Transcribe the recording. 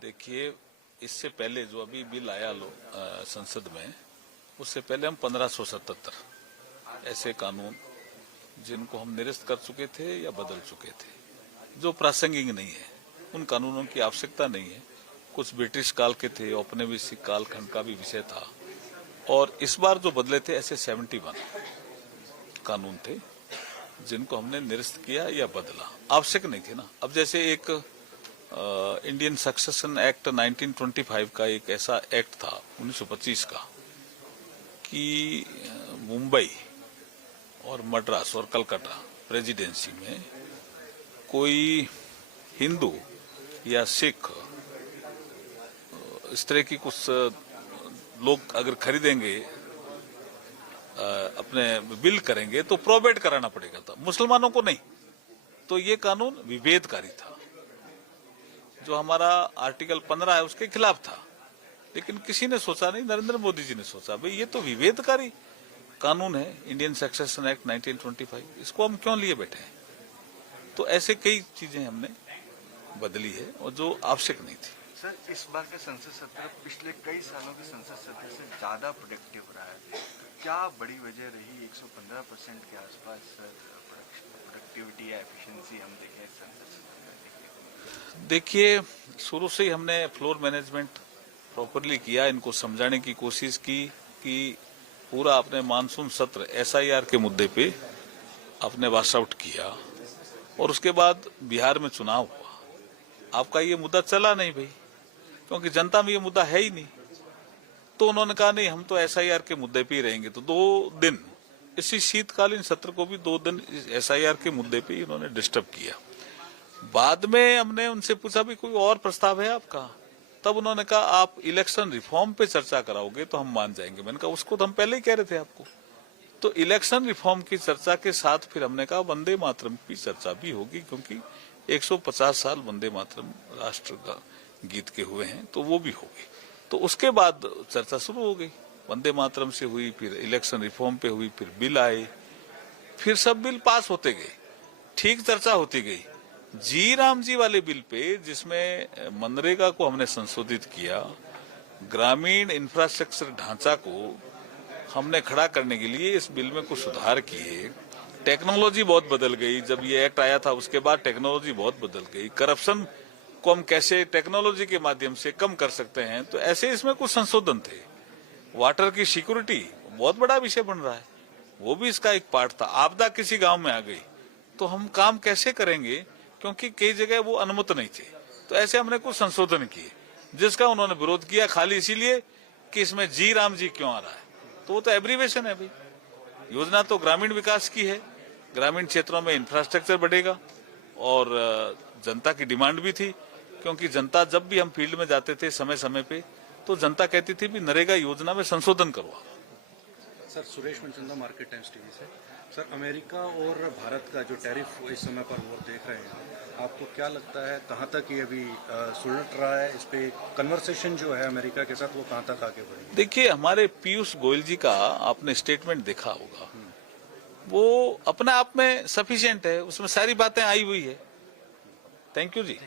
देखिए, इससे पहले जो अभी बिल आया संसद में, उससे पहले हम 1577 ऐसे कानून जिनको हम निरस्त कर चुके थे या बदल चुके थे, जो प्रासंगिक नहीं है, उन कानूनों की आवश्यकता नहीं है। कुछ ब्रिटिश काल के थे, औपनिवेशिक कालखंड का भी विषय था। और इस बार जो बदले थे ऐसे 71 कानून थे जिनको हमने निरस्त किया या बदला। आवश्यक नहीं थे ना। अब जैसे एक इंडियन सक्सेशन एक्ट 1925 का एक ऐसा एक्ट था 1925 का कि मुंबई और मद्रास और कलकत्ता प्रेसिडेंसी में कोई हिंदू या सिख इस तरह की कुछ लोग अगर खरीदेंगे, अपने बिल करेंगे तो प्रोबेट कराना पड़ेगा था, मुसलमानों को नहीं। तो ये कानून विभेदकारी था, जो हमारा आर्टिकल 15 है उसके खिलाफ था। लेकिन किसी ने सोचा नहीं, नरेंद्र मोदी जी ने सोचा भाई ये तो विभेदकारी कानून है, इंडियन सक्सेशन एक्ट 1925, इसको हम क्यों लिए बैठे हैं। तो ऐसे कई चीजें हमने बदली है और जो आवश्यक नहीं थी। सर, इस बार का संसद सत्र पिछले कई सालों के संसद सत्र से ज्यादा प्रोडक्टिव रहा है। क्या बड़ी वजह रही 115% के आसपास प्रोडक्टिविटी या एफिशिएंसी हम देखें संसद सत्र में? देखिए, शुरू से ही हमने फ्लोर मैनेजमेंट प्रॉपरली किया, इनको समझाने की कोशिश की कि पूरा अपने मानसून सत्र SIR के मुद्दे पे आपने वॉश आउट किया और उसके बाद बिहार में चुनाव हुआ। आपका ये मुद्दा चला नहीं भाई, क्योंकि जनता में ये मुद्दा है ही नहीं। तो उन्होंने कहा नहीं, हम तो SIR के मुद्दे पे ही रहेंगे। तो 2 दिन इसी शीतकालीन सत्र को भी 2 दिन SIR के मुद्दे पे इन्होंने डिस्टर्ब किया। बाद में हमने उनसे पूछा भी कोई और प्रस्ताव है आपका, तब उन्होंने कहा आप इलेक्शन रिफॉर्म पे चर्चा कराओगे तो हम मान जाएंगे। मैंने कहा उसको तो हम पहले ही कह रहे थे आपको। तो इलेक्शन रिफॉर्म की चर्चा के साथ फिर हमने कहा वंदे मातरम की चर्चा भी होगी, क्योंकि 150 साल वंदे मातरम राष्ट्र का गीत के हुए हैं, तो वो भी होगी। तो उसके बाद चर्चा शुरू हो गई, वंदे मातरम से हुई, फिर इलेक्शन रिफॉर्म पे हुई, फिर बिल आए, फिर सब बिल पास होते गए, ठीक चर्चा होती गई। जी राम जी वाले बिल पे, जिसमें मनरेगा को हमने संशोधित किया, ग्रामीण इंफ्रास्ट्रक्चर ढांचा को हमने खड़ा करने के लिए इस बिल में कुछ सुधार किए। टेक्नोलॉजी बहुत बदल गई, जब ये एक्ट आया था उसके बाद टेक्नोलॉजी बहुत बदल गई। करप्शन को हम कैसे टेक्नोलॉजी के माध्यम से कम कर सकते हैं, तो ऐसे इसमें कुछ संशोधन थे। वाटर की सिक्योरिटी बहुत बड़ा विषय बन रहा है, वो भी इसका एक पार्ट था। आपदा किसी गांव में आ गई तो हम काम कैसे करेंगे, क्योंकि कई जगह वो अनुमत नहीं थे। तो ऐसे हमने कुछ संशोधन किए, जिसका उन्होंने विरोध किया खाली इसीलिए कि इसमें जी राम जी क्यों आ रहा है। तो वो तो एब्रीवेशन है भाई। योजना तो ग्रामीण विकास की है, ग्रामीण क्षेत्रों में इंफ्रास्ट्रक्चर बढ़ेगा। और जनता की डिमांड भी थी, क्योंकि जनता जब भी हम फील्ड में जाते थे समय समय पे, तो जनता कहती थी भी नरेगा योजना में संशोधन करवा। Sir, Suresh Manchanda, market times TV से। सर, अमेरिका और भारत का जो टैरिफ इस समय पर वो देख रहे हैं, आपको क्या लगता है कहाँ तक ये अभी सुलझ रहा है? इस पे कन्वर्सेशन जो है अमेरिका के साथ वो कहाँ तक आगे बढ़ेगी? देखिए, हमारे पीयूष गोयल जी का आपने स्टेटमेंट देखा होगा, वो अपने आप में सफिशिएंट है, उसमें सारी बातें आई हुई है। Thank you ji.